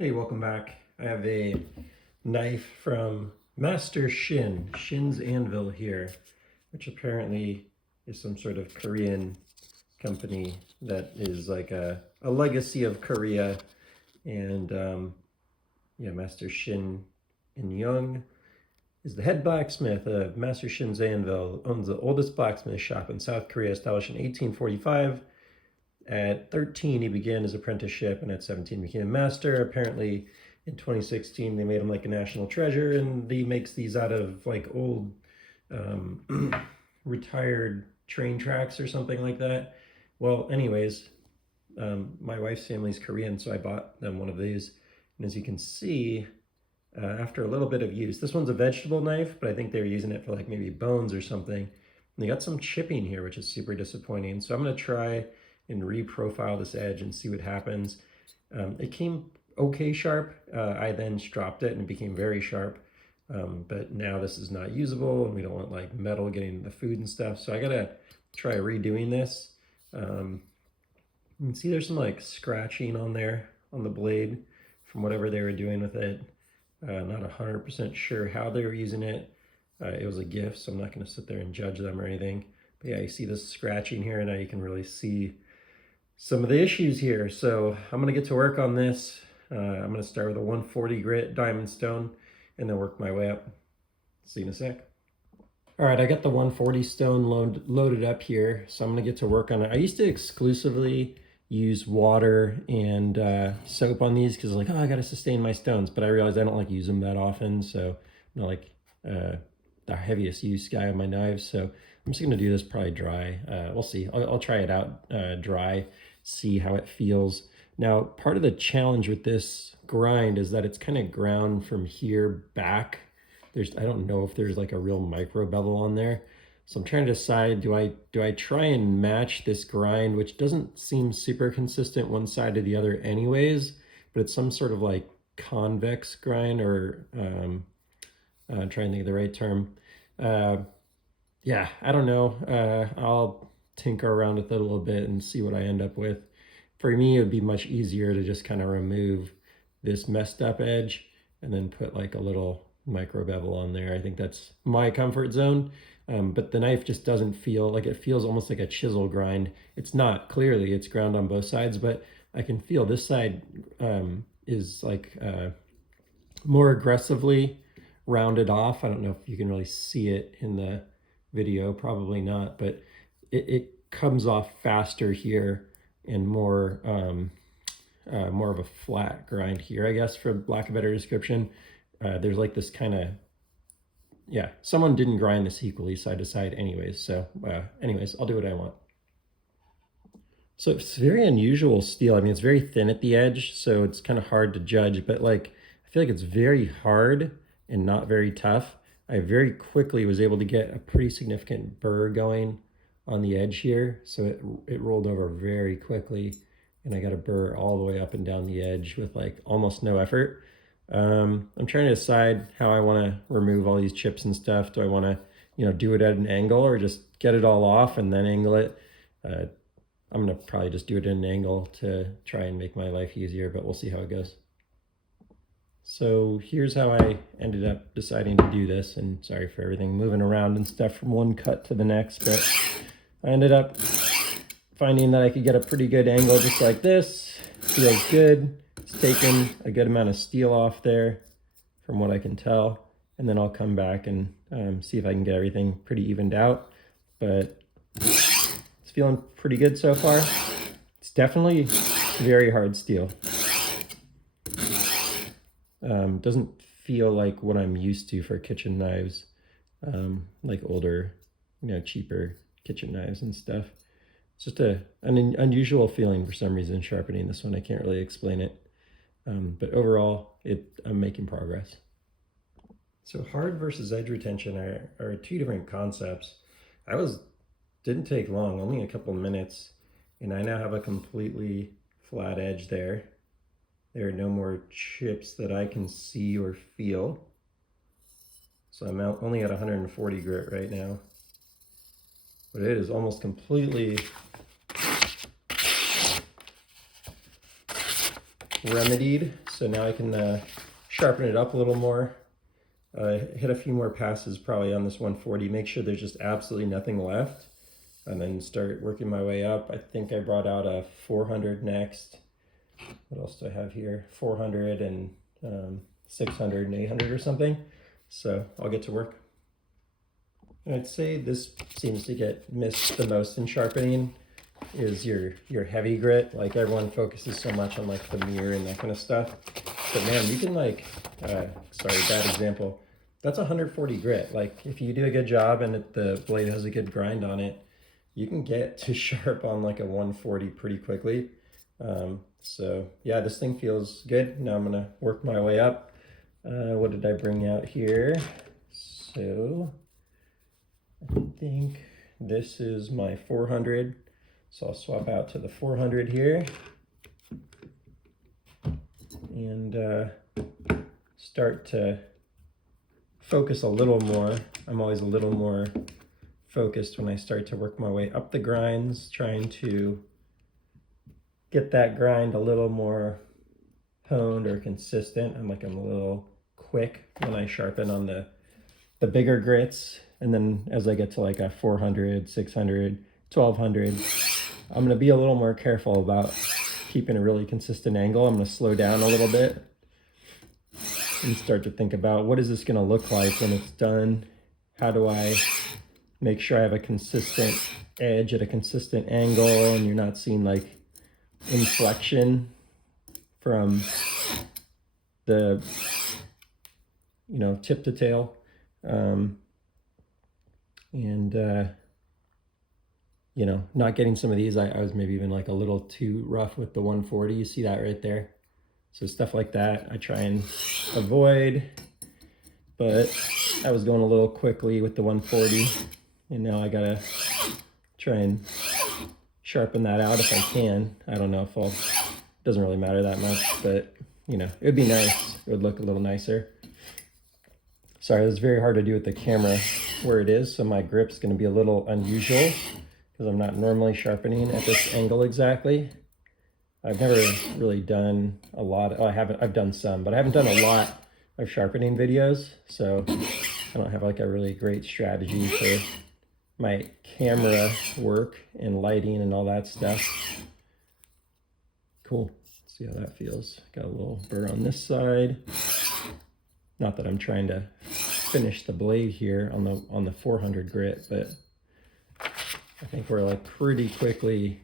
Hey, welcome back. I have a knife from Master Shin, Shin's Anvil here, which apparently is some sort of Korean company that is like a legacy of Korea. And yeah, Master Shin in Young is the head blacksmith of Master Shin's Anvil, owns the oldest blacksmith shop in South Korea, established in 1845. At 13, he began his apprenticeship, and at 17, became a master. Apparently, in 2016, they made him like a national treasure, and he makes these out of like old retired train tracks or something like that. Well, anyways, my wife's family's Korean, so I bought them one of these. And as you can see, after a little bit of use, this one's a vegetable knife, but I think they were using it for like maybe bones or something. And they got some chipping here, which is super disappointing. So I'm going to try and reprofile this edge and see what happens. It came okay sharp. I then stropped it and it became very sharp. But now this is not usable and we don't want like metal getting in the food and stuff. So I gotta try redoing this. You can see there's some like scratching on there on the blade from whatever they were doing with it. Not 100% sure how they were using it. It was a gift, so I'm not gonna sit there and judge them or anything. But yeah, you see this scratching here, and now you can really see some of the issues here. So I'm gonna get to work on this. I'm gonna start with a 140 grit diamond stone and then work my way up. See you in a sec. All right, I got the 140 stone loaded up here, so I'm gonna get to work on it. I used to exclusively use water and soap on these because like, oh, I gotta sustain my stones, but I realized I don't like use them that often, so I'm not like the heaviest use guy on my knives, so I'm just gonna do this probably dry. We'll see. I'll try it out dry, see how it feels. Now, part of the challenge with this grind is that it's kind of ground from here back. I don't know if there's like a real micro bevel on there. So I'm trying to decide, do I try and match this grind, which doesn't seem super consistent one side to the other anyways, but it's some sort of like convex grind, or I'm trying to think of the right term. Yeah, I don't know. I'll tinker around with it a little bit and see what I end up with. For me, it would be much easier to just kind of remove this messed up edge and then put like a little micro bevel on there. I think that's my comfort zone. But the knife just doesn't feel like, it feels almost like a chisel grind. It's not, clearly it's ground on both sides, but I can feel this side is like more aggressively rounded off. I don't know if you can really see it in the video, probably not, but it comes off faster here and more of a flat grind here, I guess, for lack of a better description. There's like this kind of, yeah, someone didn't grind this equally side to side anyways. So anyways, I'll do what I want. So it's very unusual steel. I mean, it's very thin at the edge, so it's kind of hard to judge, but like, I feel like it's very hard and not very tough. I very quickly was able to get a pretty significant burr going on the edge here. So it rolled over very quickly, and I got a burr all the way up and down the edge with like almost no effort. I'm trying to decide how I want to remove all these chips and stuff. Do I want to, do it at an angle or just get it all off and then angle it? I'm gonna probably just do it at an angle to try and make my life easier, but we'll see how it goes. So here's how I ended up deciding to do this, and sorry for everything moving around and stuff from one cut to the next, but I ended up finding that I could get a pretty good angle just like this. Feels good. It's taken a good amount of steel off there from what I can tell, and then I'll come back and see if I can get everything pretty evened out, but it's feeling pretty good so far. It's definitely very hard steel. Doesn't feel like what I'm used to for kitchen knives, like older, cheaper kitchen knives and stuff. It's just an unusual feeling for some reason sharpening this one. I can't really explain it. But overall, I'm making progress. So hard versus edge retention are two different concepts. Didn't take long, only a couple minutes, and I now have a completely flat edge there. There are no more chips that I can see or feel. So I'm only at 140 grit right now. But it is almost completely remedied. So now I can sharpen it up a little more. Hit a few more passes probably on this 140. Make sure there's just absolutely nothing left. And then start working my way up. I think I brought out a 400 next. What else do I have here? 400 and 600 and 800 or something. So I'll get to work. I'd say this seems to get missed the most in sharpening is your heavy grit. Like everyone focuses so much on like the mirror and that kind of stuff. But man, you can like, sorry, bad example. That's 140 grit. Like if you do a good job and the blade has a good grind on it, you can get to sharp on like a 140 pretty quickly. So yeah, this thing feels good. Now I'm gonna work my way up. What did I bring out here? So I think this is my 400. So I'll swap out to the 400 here and start to focus a little more. I'm always a little more focused when I start to work my way up the grinds, trying to get that grind a little more honed or consistent. I'm a little quick when I sharpen on the bigger grits. And then as I get to like a 400, 600, 1200, I'm going to be a little more careful about keeping a really consistent angle. I'm going to slow down a little bit and start to think about what is this going to look like when it's done? How do I make sure I have a consistent edge at a consistent angle and you're not seeing like inflection from the, tip to tail. Not getting some of these, I was maybe even like a little too rough with the 140. You see that right there? So stuff like that I try and avoid, but I was going a little quickly with the 140 and now I gotta try and sharpen that out if I can. I don't know if doesn't really matter that much, but it would be nice. It would look a little nicer. Sorry, it's very hard to do with the camera where it is, so my grip's gonna be a little unusual because I'm not normally sharpening at this angle exactly. I've never really done a lot. I've done some, but I haven't done a lot of sharpening videos, so I don't have like a really great strategy for my camera work and lighting and all that stuff. Cool. Let's see how that feels. Got a little burr on this side. Not that I'm trying to finish the blade here on the 400 grit, but I think we're like pretty quickly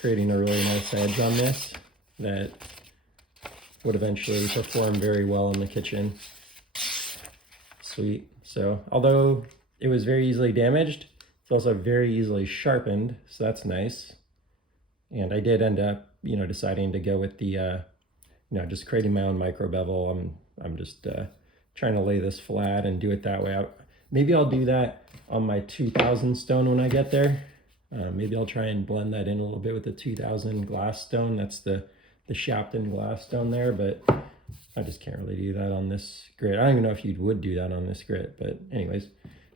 creating a really nice edge on this that would eventually perform very well in the kitchen. Sweet. So although it was very easily damaged, it's also very easily sharpened, so that's nice. And I did end up, deciding to go with the, just creating my own micro bevel. I'm just trying to lay this flat and do it that way. Maybe I'll do that on my 2000 stone when I get there. Maybe I'll try and blend that in a little bit with the 2000 glass stone. That's the Sharpening glass stone there, but I just can't really do that on this grit. I don't even know if you would do that on this grit, but anyways,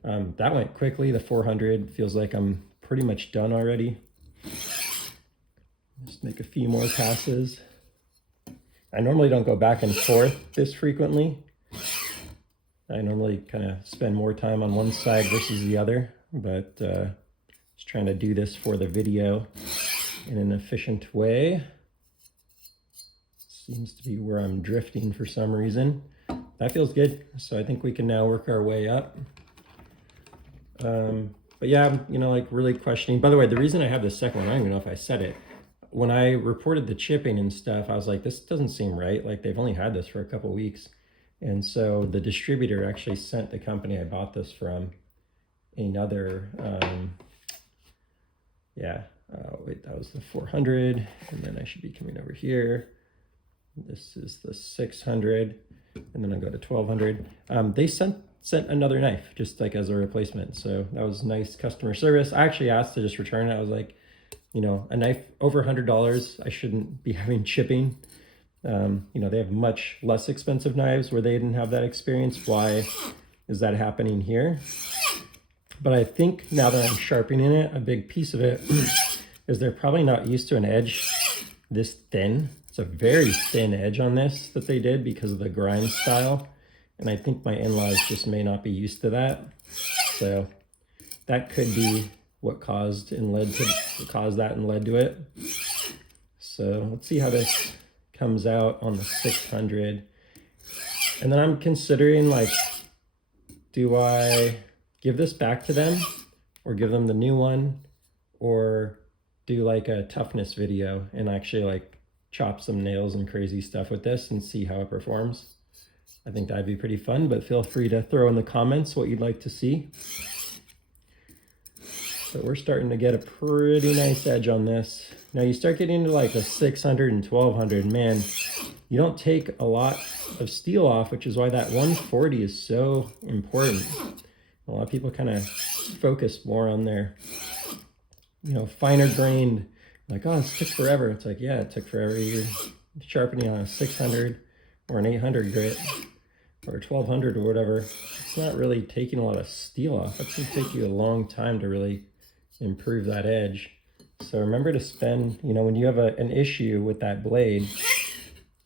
that went quickly. The 400 feels like I'm pretty much done already. Just make a few more passes. I normally don't go back and forth this frequently. I normally kind of spend more time on one side versus the other, but just trying to do this for the video in an efficient way. Seems to be where I'm drifting for some reason. That feels good. So I think we can now work our way up. But yeah, I'm, like really questioning. By the way, the reason I have the second one, I don't even know if I said it. When I reported the chipping and stuff, I was like, this doesn't seem right. Like they've only had this for a couple weeks. And so the distributor actually sent the company I bought this from another, wait, that was the 400. And then I should be coming over here. This is the 600. And then I'll go to 1200. They sent another knife just like as a replacement. So that was nice customer service. I actually asked to just return it. I was like, a knife over $100, I shouldn't be having chipping. They have much less expensive knives where they didn't have that experience. Why is that happening here? But I think now that I'm sharpening it, a big piece of it is they're probably not used to an edge this thin. It's a very thin edge on this that they did because of the grind style. And I think my in-laws just may not be used to that. So that could be what caused that and led to it. So let's see how this comes out on the 600. And then I'm considering, like, do I give this back to them or give them the new one, or do like a toughness video and actually like chop some nails and crazy stuff with this and see how it performs. I think that'd be pretty fun, but feel free to throw in the comments what you'd like to see. But we're starting to get a pretty nice edge on this. Now you start getting into like the 600 and 1200, man, you don't take a lot of steel off, which is why that 140 is so important. A lot of people kind of focus more on their, finer grained, like, oh, this took forever. It's like, yeah, it took forever. You're sharpening on a 600 or an 800 grit or 1200 or whatever. It's not really taking a lot of steel off. It's going to take you a long time to really improve that edge. So remember to spend, when you have an issue with that blade,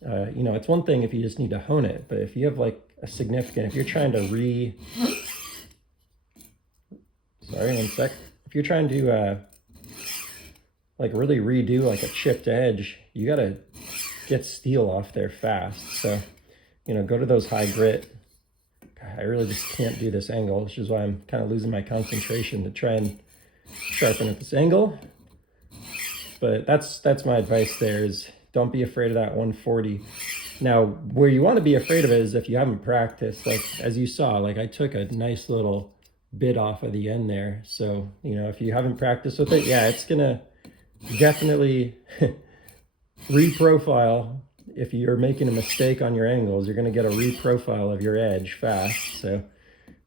it's one thing if you just need to hone it, but if you have like a significant, if you're trying to if you're trying to really redo like a chipped edge, you got to get steel off there fast. So, go to those high grit. God, I really just can't do this angle, which is why I'm kind of losing my concentration to try and sharpen at this angle. But that's my advice there, is don't be afraid of that 140. Now, where you want to be afraid of it is if you haven't practiced, like as you saw, like I took a nice little bit off of the end there. So, if you haven't practiced with it, yeah, it's gonna definitely reprofile. If you're making a mistake on your angles, you're gonna get a reprofile of your edge fast. So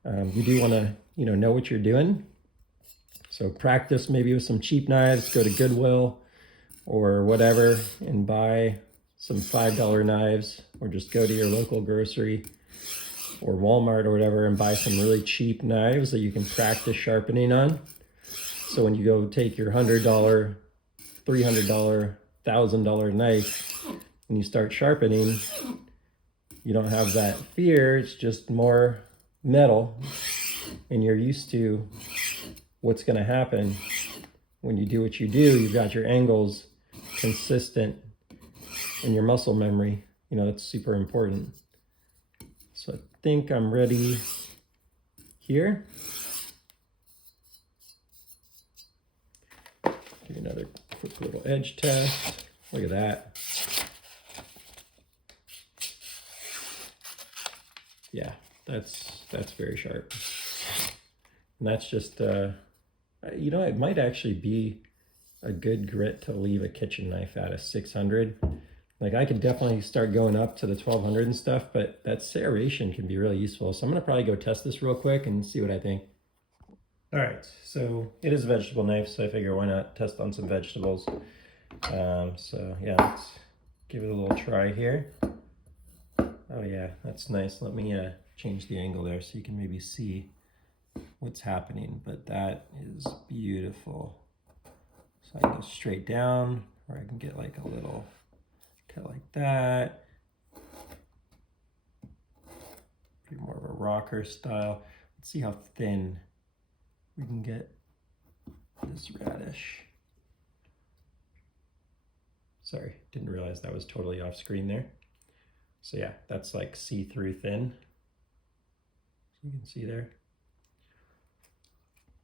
you do want to, know what you're doing. So practice maybe with some cheap knives, go to Goodwill or whatever and buy some $5 knives, or just go to your local grocery or Walmart or whatever and buy some really cheap knives that you can practice sharpening on. So when you go take your $100, $300, $1,000 knife and you start sharpening, you don't have that fear. It's just more metal, and you're used to what's going to happen when you do what you do. You've got your angles consistent in your muscle memory. That's super important. So I think I'm ready here. Give you another quick little edge test. Look at that. Yeah, that's very sharp. And that's just, it might actually be a good grit to leave a kitchen knife at, a 600. Like I could definitely start going up to the 1200 and stuff, but that serration can be really useful. So I'm gonna probably go test this real quick and see what I think. All right, so it is a vegetable knife, so I figure why not test on some vegetables. So yeah, let's give it a little try here. Oh yeah, that's nice. Let me change the angle there so you can maybe see what's happening, but that is beautiful. So I can go straight down, or I can get like a little cut like that. Pretty more of a rocker style. Let's see how thin we can get this radish. Sorry, didn't realize that was totally off screen there. So yeah, that's like see-through thin. You can see there.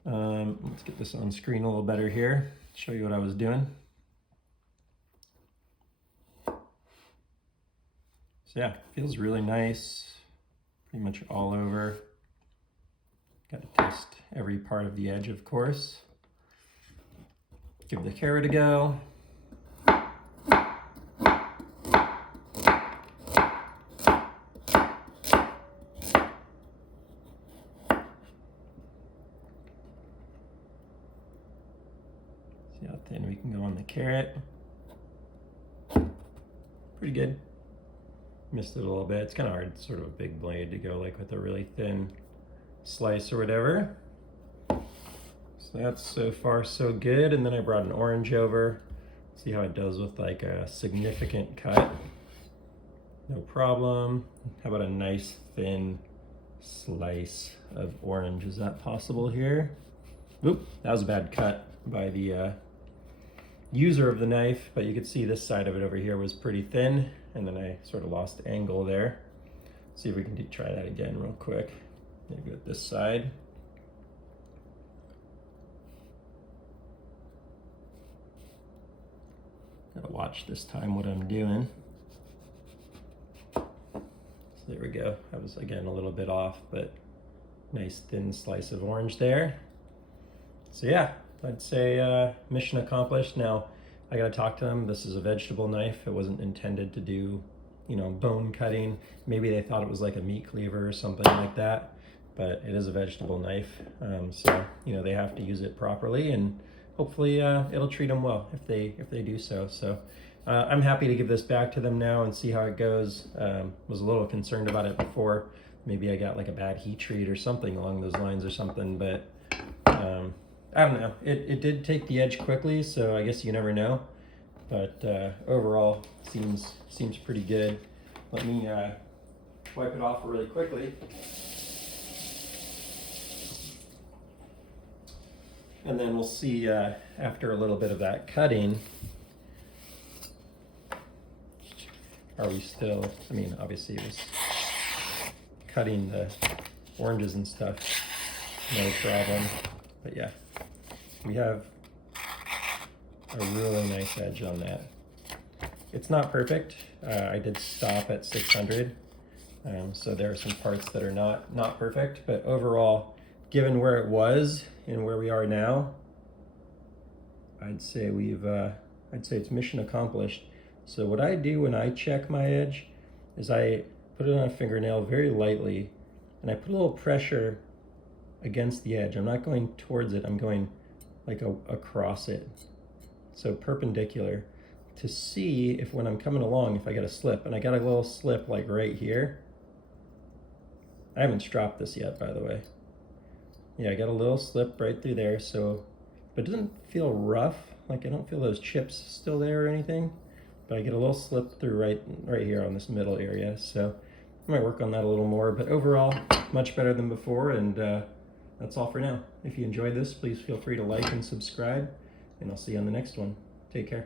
Let's get this on screen a little better here, show you what I was doing. So yeah, feels really nice, pretty much all over. Got to test every part of the edge, of course. Give the carrot a go. See how thin we can go on the carrot. Pretty good. Missed it a little bit. It's kind of hard, sort of a big blade, to go like with a really thin slice or whatever. So that's so far so good. And then I brought an orange over. See how it does with like a significant cut? No problem. How about a nice thin slice of orange? Is that possible here? Oop, that was a bad cut by the user of the knife, but you could see this side of it over here was pretty thin, and then I sort of lost angle there. See if we can try that again real quick. Maybe with this side. Gotta watch this time what I'm doing. So there we go. I was again a little bit off, but nice thin slice of orange there. So yeah, I'd say mission accomplished. Now I gotta talk to them. This is a vegetable knife. It wasn't intended to do, you know, bone cutting. Maybe they thought it was like a meat cleaver or something like that, but it is a vegetable knife. So you know, they have to use it properly, and hopefully it'll treat them well if they do so. So I'm happy to give this back to them now and see how it goes. Was a little concerned about it before. Maybe I got like a bad heat treat or something along those lines or something, but I don't know. It did take the edge quickly, so I guess you never know. But overall, seems pretty good. Let me wipe it off really quickly. And then we'll see after a little bit of that cutting, are we still, I mean, obviously it was cutting the oranges and stuff, no problem. But yeah, we have a really nice edge on that. It's not perfect. I did stop at 600. So there are some parts that are not perfect, but overall, given where it was and where we are now, I'd say it's mission accomplished. So what I do when I check my edge is I put it on a fingernail very lightly, and I put a little pressure against the edge. I'm not going towards it, I'm going like across it. So perpendicular, to see if when I'm coming along, if I get a slip. And I got a little slip like right here. I haven't stropped this yet, by the way. Yeah, I got a little slip right through there, so, but it doesn't feel rough. Like I don't feel those chips still there or anything, but I get a little slip through right here on this middle area. So I might work on that a little more, but overall, much better than before, and that's all for now. If you enjoyed this, please feel free to like and subscribe, and I'll see you on the next one. Take care.